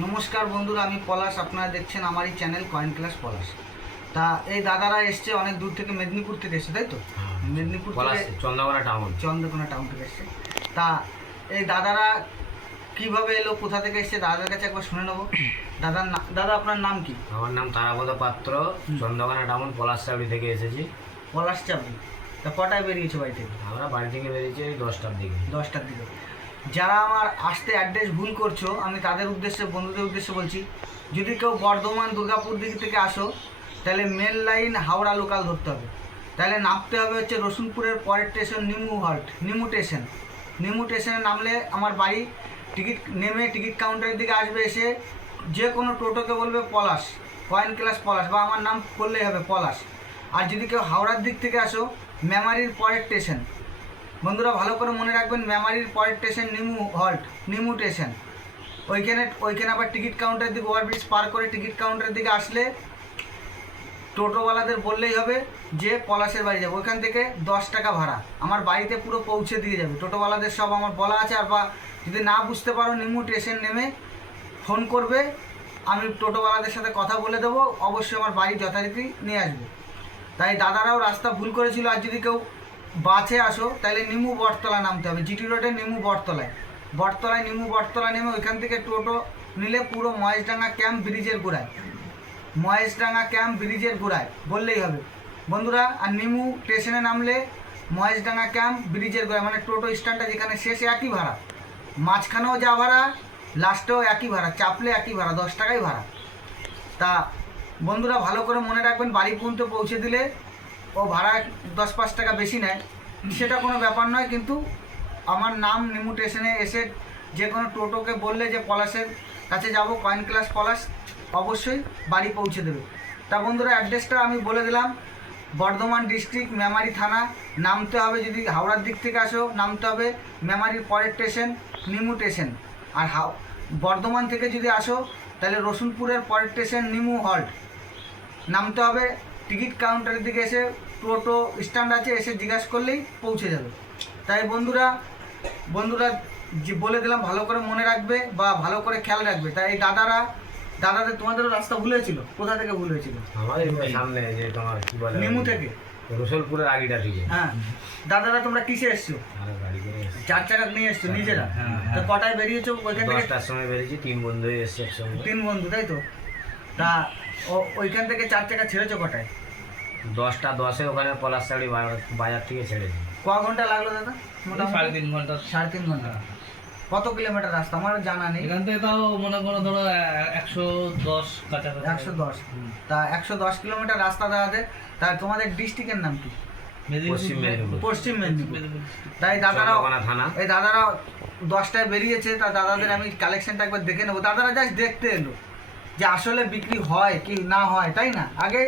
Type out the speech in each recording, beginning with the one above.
নমস্কার বন্ধুরা, আমি পলাশ। আপনারা দেখছেন আমারই চ্যানেল কয়েন ক্লাস পলাশ। তা এই দাদারা এসছে অনেক দূর থেকে, মেদিনীপুর থেকে এসছে, তাই তো? মেদিনীপুর থেকে চন্দ্রকোনা টাউন থেকে এসছে। তা এই দাদারা কিভাবে এলো, কোথা থেকে এসছে, দাদার কাছে একবার শুনে নেবো। দাদা আপনার নাম কি? আমার নাম তারাপদ পাত্র, চন্দ্রকোনা টাউন পলাশচাবড়ি থেকে এসেছি। পলাশচাবড়ি। তা কটায় বেরিয়েছো বাড়ি থেকে? আমরা বাড়ি থেকে বেরিয়েছি 10টার দিকে। 10টার দিকে। যারা আমার আসতে অ্যাড্রেস ভুল করছো, আমি তাদের উদ্দেশ্যে, বন্ধুদের উদ্দেশ্যে বলছি, যদি কেউ বর্ধমান দুর্গাপুর দিক থেকে আসো, তাহলে মেল লাইন হাওড়া লোকাল ধরতে হবে। তাহলে নামতে হবে হচ্ছে রসুনপুরের পরের স্টেশন নিমু হল্ট, নিমু স্টেশন। নিমু স্টেশনে নামলে আমার বাড়ি। টিকিট নেমে টিকিট কাউন্টারের দিকে আসবে, এসে যে কোনো টোটোকে বলবে পলাশ, কয়েন ক্লাস পলাশ, বা আমার নাম করলেই হবে পলাশ। আর যদি কেউ হাওড়ার দিক থেকে আসো, মেমারির পরের স্টেশন। বন্ধুরা ভালো করে মনে রাখবেন, মেমারির পরের স্টেশন নিমু হল্ট, নিমু স্টেশন। ওইখানে আবার টিকিট কাউন্টারের দিকে, ওভারব্রিজ পার করে টিকিট কাউন্টারের দিকে আসলে টোটোওয়ালাদের বললেই হবে যে পলাশের বাড়ি যাবে। ওইখান থেকে 10 টাকা ভাড়া আমার বাড়িতে পুরো পৌঁছে দিয়ে যাবে। টোটোওয়ালাদের সব আমার বলা আছে। আর বা যদি না বুঝতে পারো, নিমু স্টেশন নেমে ফোন করবে, আমি টোটোওয়ালাদের সাথে কথা বলে দেবো, অবশ্যই আমার বাড়ি যথারীতি নিয়ে আসবে। তাই দাদারাও রাস্তা ভুল করেছিল। আর যদি কেউ বাসে আসো, তাহলে নিমু বটতলা নামতে হবে, জিটি রোডে নিমু বটতলায় নিমু বটতলা নেমে ওইখান থেকে টোটো নিলে পুরো মহেশডাঙ্গা ক্যাম্প ব্রিজের গোড়ায় বললেই হবে বন্ধুরা। আর নিমু স্টেশনে নামলে মহেশডাঙ্গা ক্যাম্প ব্রিজের গোড়ায়, মানে টোটো স্ট্যান্ডটা যেখানে শেষে একই ভাড়া, মাঝখানেও যা ভাড়া, লাস্টেও একই ভাড়া, চাপলে একই ভাড়া, 10 টাকাই ভাড়া। তা বন্ধুরা ভালো করে মনে রাখবেন, বাড়ি পর্যন্ত পৌঁছে দিলে ও ভাড়া 10-5 টাকা বেশি নেয়, সেটা কোনো ব্যাপার নয়। কিন্তু আমার নাম নিমু স্টেশনে এসে যে কোনো টোটোকে বললে যে পলাশের কাছে যাব, কয়েন ক্লাস পলাশ, অবশ্যই বাড়ি পৌঁছে দেবে। তা বন্ধুরা অ্যাড্রেসটা আমি বলে দিলাম। বর্ধমান ডিস্ট্রিক্ট, মেমারি থানা নামতে হবে। যদি হাওড়ার দিক থেকে আসো, নামতে হবে মেমারির পরের স্টেশন নিমু স্টেশন। আর বর্ধমান থেকে যদি আসো, তাহলে রসুনপুরের পরের স্টেশন নিমু হল্ট নামতে হবে। টিকিট কাউন্টারের দিকে এসে টোটো স্ট্যান্ড আছে, এসে জিজ্ঞাসা করলেই পৌঁছে যাবে। তাই বন্ধুরা যে বলে দিলাম, ভালো করে মনে রাখবে বা ভালো করে খেয়াল রাখবে। তাই এই দাদাদের তোমাদেরও রাস্তা ভুল হয়েছিল। কোথা থেকে ভুল হয়েছিল? আমাদের সামনে যে তোমার কি বলে, নিমু থেকে, রসুলপুরের আগিটা থেকে। হ্যাঁ। দাদারা তোমরা কিসে এসছো? গাড়ি করে 4 চাকা নিয়ে এসছো নিজেরা? তো কটায় বেরিয়েছো ওইখান থেকে? 10টার সময় বেরিয়েছি, 3 বন্ধু এসছে একসঙ্গে। 3 বন্ধু, তাই তো? তা ওইখান থেকে 4 চাকা ছেড়েছো কটায়? 10টা 10-এ ওখানে পলাশচাবড়ি বাজার থেকে ছেড়েছি। ক ঘন্টা লাগলো দাদা? মোটামুটি 3.5 ঘন্টা। 3.5 ঘন্টা। কত কিলোমিটার রাস্তা আমার জানা নেই। এখান থেকে তাও মনে করো ধরো 110 কাছাকাছি। 110। তা 110 কিলোমিটার রাস্তা দাদাদের। তা তোমাদের ডিস্ট্রিক্টের নাম কি? পশ্চিম মেদিনীপুর। তাই দাদারা 10টায় বেরিয়েছে। তা দাদাদের আমি কালেকশনটা একবার দেখে নেবো। দাদারা জাস্ট দেখতে এলো যে আসলে বিক্রি হয় কি না হয়, তাই না? আগে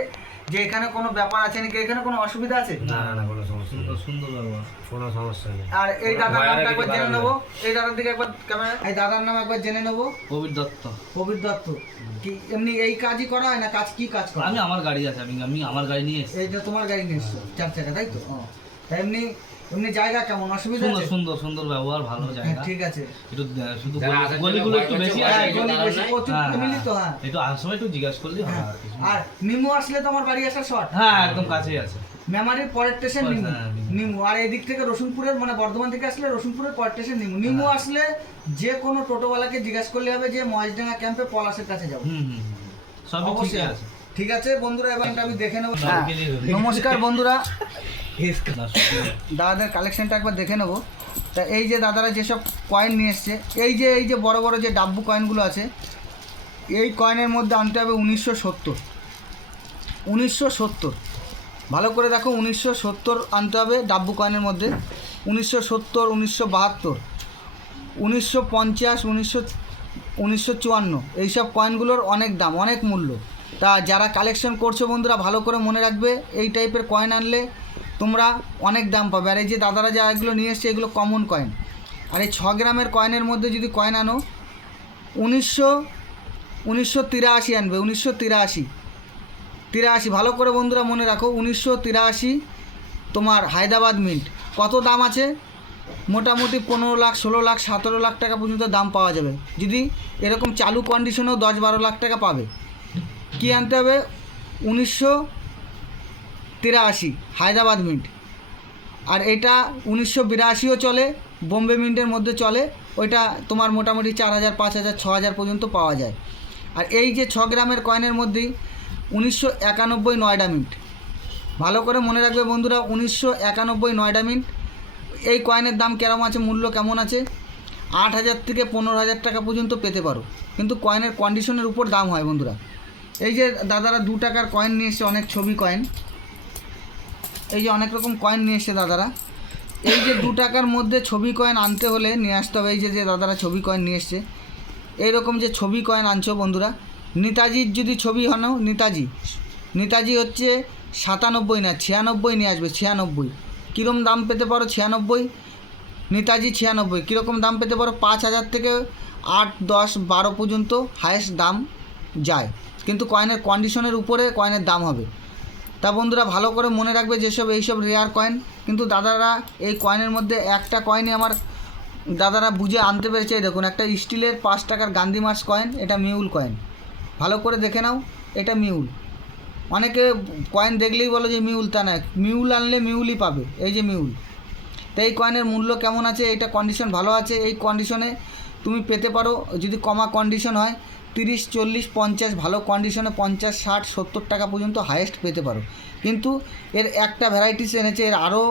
যে এখানে কোনো ব্যাপার আছে নাকি, এখানে কোনো অসুবিধা আছে? না, কোনো সমস্যা নেই। সুন্দর ব্যবহার, কোনো সমস্যা নেই। আর এই দাদার নামটা একবার জেনে নেবো। এই দাদার দিকে একবার ক্যামেরা, এই দাদার নাম একবার জেনে নেবো। প্রবীর দত্ত। প্রবীর দত্ত। কি এমনি এই কাজই করা হয় না? কি কাজ করা? আমি আমার গাড়ি আছে, আমি আমার গাড়ি নিয়ে এসেছি। এইটা তোমার গাড়ি নিয়ে এসছো, 4 চাকা, তাই তো? তা এমনি জায়গা কেমন, অসুবিধা আছে? সুন্দর ব্যবহার, ভালো জায়গা। ঠিক আছে। একটু শুধু গলিগুলো একটু বেশি আছে, মিলিত। হ্যাঁ, একটু আসার সময় একটু জিজ্ঞাসা করলে হবে আর কিছু। আর নিমু আসলে তো আমার বাড়ি আসার শর্ট। হ্যাঁ, একদম কাছেই আছে। মেমারির পরের স্টেশন নিমু। আর এদিক থেকে রসুনপুরের, মানে বর্ধমান থেকে আসলে রসুনপুরের পরের স্টেশন নিমু আসলে যে কোনো টোটোওয়ালাকে জিজ্ঞাসা করলে হবে যে মহেশডাঙ্গা ক্যাম্পে পলাশের কাছে যাবো। সবই ঠিক আছে। ঠিক আছে বন্ধুরা, এবার আমি দেখে নেবো। নমস্কার বন্ধুরা, দাদাদের কালেকশনটা একবার দেখে নেবো। তা এই যে দাদারা যেসব কয়েন নিয়ে এসছে, এই যে বড় বড় যে ডাব্বু কয়েনগুলো আছে, এই কয়েনের মধ্যে আনতে হবে 1970। ভালো করে দেখো, 1970 আনতে হবে ডাব্বু কয়েনের মধ্যে। 1970, 1972, 1950, 1954 এইসব কয়েনগুলোর অনেক দাম, অনেক মূল্য। তা যারা কালেকশন করছো বন্ধুরা, ভালো করে মনে রাখবে, এই টাইপের কয়েন আনলে তোমরা অনেক দাম পাবে। আর এই যে দাদারা যা এগুলো নিয়ে এসছে, এগুলো কমন কয়েন। আর এই 6 গ্রামের কয়েনের মধ্যে যদি কয়েন আনো, 1983 আনবে। 1983 ভালো করে বন্ধুরা মনে রাখো, 1983 তোমার হায়দ্রাবাদ মিন্ট। কত দাম আছে? মোটামুটি 15 লাখ 16 লাখ 17 লাখ টাকা পর্যন্ত দাম পাওয়া যাবে। যদি এরকম চালু কন্ডিশনেও 10-12 লাখ টাকা পাবে। কি আনতে হবে? 1983 হায়দ্রাবাদ মিন্ট, আর এটা 1982ও চলে, বোম্বে মিন্টের মধ্যে চলে। ওইটা তোমার মোটামুটি 4000, 5000, 6000 পর্যন্ত পাওয়া যায়। আর এই যে 6 গ্রামের কয়েনের মধ্যেই 1991 নয়ডা মিন্ট, ভালো করে মনে রাখবে বন্ধুরা, 1991 নয়ডা মিন্ট। এই কয়েনের দাম কেমন আছে, মূল্য কেমন আছে? 8000 থেকে 15000 টাকা পর্যন্ত পেতে পারো, কিন্তু কয়েনের কন্ডিশনের উপর দাম হয় বন্ধুরা। এই যে দাদারা 2 টাকার কয়েন নিয়ে এসছে, অনেক ছবি কয়েন, এই যে অনেক রকম কয়েন নিয়ে এসছে দাদারা। এই যে 2 টাকার মধ্যে ছবি কয়েন আনতে হলে নিয়ে আসতে হবে। এই যে দাদারা ছবি কয়েন নিয়ে এসছে, এইরকম যে ছবি কয়েন আনছো বন্ধুরা, নেতাজির যদি ছবি হন, নেতাজি হচ্ছে 97 না 96 নিয়ে আসবে। 96 কীরকম দাম পেতে পারো? 96 নেতাজি 96 কীরকম দাম পেতে পারো? 5000 থেকে 8, 10, 12 পর্যন্ত হায়েস্ট দাম যায়, কিন্তু কয়েনের কন্ডিশনের উপরে কয়েনের দাম হবে। তা বন্ধুরা ভালো করে মনে রাখবে, যেসব এইসব রেয়ার কয়েন, কিন্তু দাদারা এই কয়েনের মধ্যে একটা কয়েনই আমার দাদারা বুঝে আনতে পেরেছে। দেখুন, একটা স্টিলের 5 টাকার গান্ধী মার্চ কয়েন, এটা মিউল কয়েন, ভালো করে দেখে নাও, এটা মিউল। অনেকে কয়েন দেখলেই বলো যে মিউল, তা না, মিউল আনলে মিউলই পাবে। এই যে মিউল। তো এই কয়েনের মূল্য কেমন আছে? এটা কন্ডিশন ভালো আছে, এই কন্ডিশনে তুমি পেতে পারো। যদি কমা কন্ডিশন হয় 30, 40, 50, ভালো কন্ডিশনে 50, 60, 70 টাকা পর্যন্ত হায়েস্ট পেতে পারো। কিন্তু এর একটা ভ্যারাইটিস এনেছে, এর আরও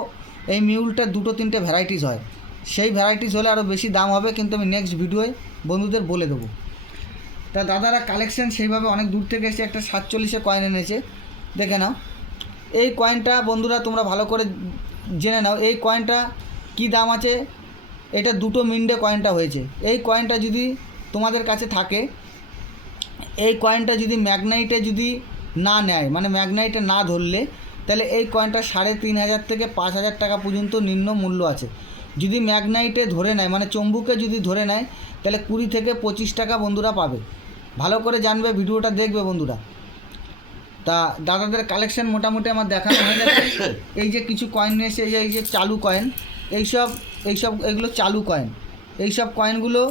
এই মিউলটার 2-3টে ভ্যারাইটিস হয়, সেই ভ্যারাইটিস হলে আরও বেশি দাম হবে, কিন্তু আমি নেক্সট ভিডিওয় বন্ধুদের বলে দেবো। তা দাদারা কালেকশন সেইভাবে অনেক দূর থেকে এসে একটা 47 কয়েন এনেছে, দেখে নাও। এই কয়েনটা বন্ধুরা তোমরা ভালো করে জেনে নাও, এই কয়েনটা কি দাম আছে। এটা 2 মিন্টে কয়েনটা হয়েছে। এই কয়েনটা যদি তোমাদের কাছে থাকে, এই কয়েনটা যদি ম্যাগনাইটে যদি না নেয়, মানে ম্যাগনাইটে না ধরলে, তাহলে এই কয়েনটা 3500 থেকে 5000 টাকা পর্যন্ত নিম্ন মূল্য আছে। যদি ম্যাগনাইটে ধরে নেয়, মানে চম্বুকে যদি ধরে নেয়, তাহলে 20 থেকে 25 টাকা বন্ধুরা পাবে। ভালো করে জানবে, ভিডিওটা দেখবে বন্ধুরা। তা দাদাদের কালেকশন মোটামুটি আমার দেখানো হয়ে গেছে। এই যে কিছু কয়েন নিয়ে এসে, এই যে চালু কয়েন, এইসব এগুলো চালু কয়েন। এইসব কয়েনগুলো,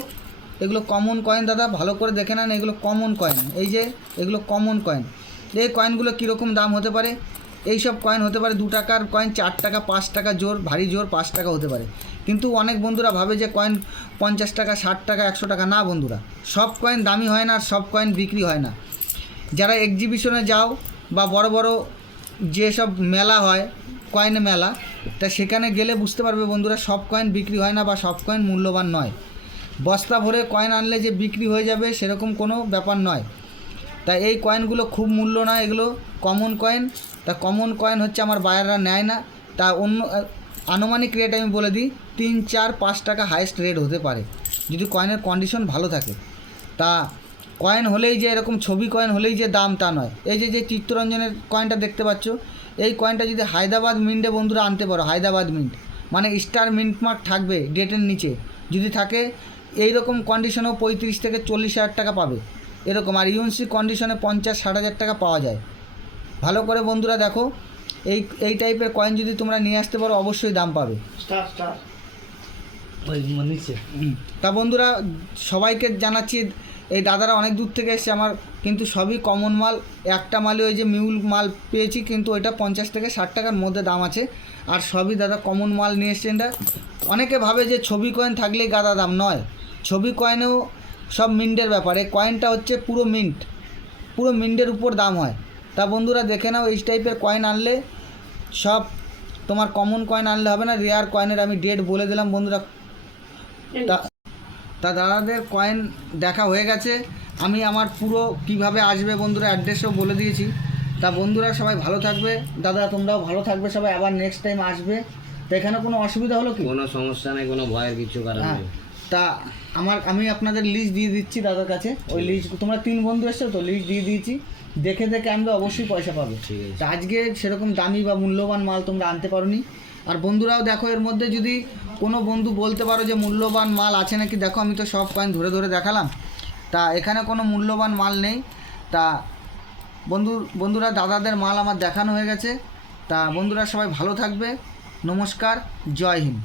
এগুলো কমন কয়েন দাদা, ভালো করে দেখে নেন, এগুলো কমন কয়েন। এই যে এগুলো কমন কয়েন। এই কয়েনগুলো কীরকম দাম হতে পারে? এইসব কয়েন হতে পারে 2 টাকার কয়েন 4 টাকা, 5 টাকা জোর, ভারী জোর 5 টাকা হতে পারে। কিন্তু অনেক বন্ধুরা ভাবে যে কয়েন 50 টাকা, 60 টাকা, 100 টাকা। না বন্ধুরা, সব কয়েন দামি হয় না, আর সব কয়েন বিক্রি হয় না। যারা এক্সিবিশনে যাও বা বড় বড় যেসব মেলা হয়, কয়েন মেলা, তা সেখানে গেলে বুঝতে পারবে বন্ধুরা, সব কয়েন বিক্রি হয় না বা সব কয়েন মূল্যবান নয়। বস্তা ভরে কয়েন আনলে যে বিক্রি হয়ে যাবে সেরকম কোনো ব্যাপার নয়। তা এই কয়েনগুলো খুব মূল্য না, এগুলো কমন কয়েন। তা কমন কয়েন হচ্ছে আমার বায়াররা নেয় না। তা অন্য আনুমানিক রেট আমি বলে দিই, 3, 4, 5 টাকা হাইয়েস্ট রেট হতে পারে, যদি কয়েনের কন্ডিশন ভালো থাকে। তা কয়েন হলেই যে এরকম ছবি কয়েন হলেই যে দাম, তা নয়। এই যে চিত্তরঞ্জনের কয়েনটা দেখতে পাচ্ছ, এই কয়েনটা যদি হায়দ্রাবাদ মিন্টে বন্ধুরা আনতে পারো, হায়দ্রাবাদ মিন্ট মানে স্টার মিন্ট মার্ক থাকবে ডেটের নিচে, যদি থাকে, এই রকম কন্ডিশনেও 35 থেকে 40 হাজার টাকা পাবে এরকম। আর ইউএনসি কন্ডিশনে 50-60 হাজার টাকা পাওয়া যায়। ভালো করে বন্ধুরা দেখো, এই টাইপের কয়েন যদি তোমরা নিয়ে আসতে পারো, অবশ্যই দাম পাবে। তা বন্ধুরা সবাইকে জানাচ্ছি, এই দাদারা অনেক দূর থেকে এসছে আমার, কিন্তু সবই কমন মাল। একটা মালে ওই যে মিউল মাল পেয়েছি, কিন্তু ওইটা 50 থেকে 60 টাকার মধ্যে দাম আছে। আর সবই দাদা কমন মাল নিয়ে এসছেন। এটা অনেকে ভাবে যে ছবি কয়েন থাকলেই গাদা দাম, নয়। ছবি কয়েনেও সব মিন্টের ব্যাপার। এই কয়েনটা হচ্ছে পুরো মিন্ট, পুরো মিন্টের উপর দাম হয়। তা বন্ধুরা দেখে নাও, এই টাইপের কয়েন আনলে সব তোমার কমন কয়েন আনলে হবে না, রেয়ার কয়েনের আমি ডেট বলে দিলাম বন্ধুরা। তা দাদাদের কয়েন দেখা হয়ে গেছে। আমি আমার পুরো কিভাবে আসবে বন্ধুরা অ্যাড্রেসও বলে দিয়েছি। তা বন্ধুরা সবাই ভালো থাকবে, দাদা তোমরাও ভালো থাকবে সবাই, আবার নেক্সট টাইম আসবে। তো এখানে কোনো অসুবিধা হলো কি? কোনো সমস্যা নেই, কোনো ভয়ের কিছু কারণ নেই। তা আমি আপনাদের লিস্ট দিয়ে দিচ্ছি দাদার কাছে। ওই লিস্ট, তোমরা 3 বন্ধু এসছো তো, লিস্ট দিয়ে দিয়েছি, দেখে আনবে, অবশ্যই পয়সা পাবে। তা আজকে সেরকম দামি বা মূল্যবান মাল তোমরা আনতে পারোনি। আর বন্ধুরাও দেখো, এর মধ্যে যদি কোনো বন্ধু বলতে পারো যে মূল্যবান মাল আছে নাকি, দেখো আমি তো সব কয়েন ধরে দেখালাম। তা এখানে কোনো মূল্যবান মাল নেই। তা বন্ধুরা দাদাদের মাল আমার দেখানো হয়ে গেছে। তা বন্ধুরা সবাই ভালো থাকবে, নমস্কার, জয় হিন্দ।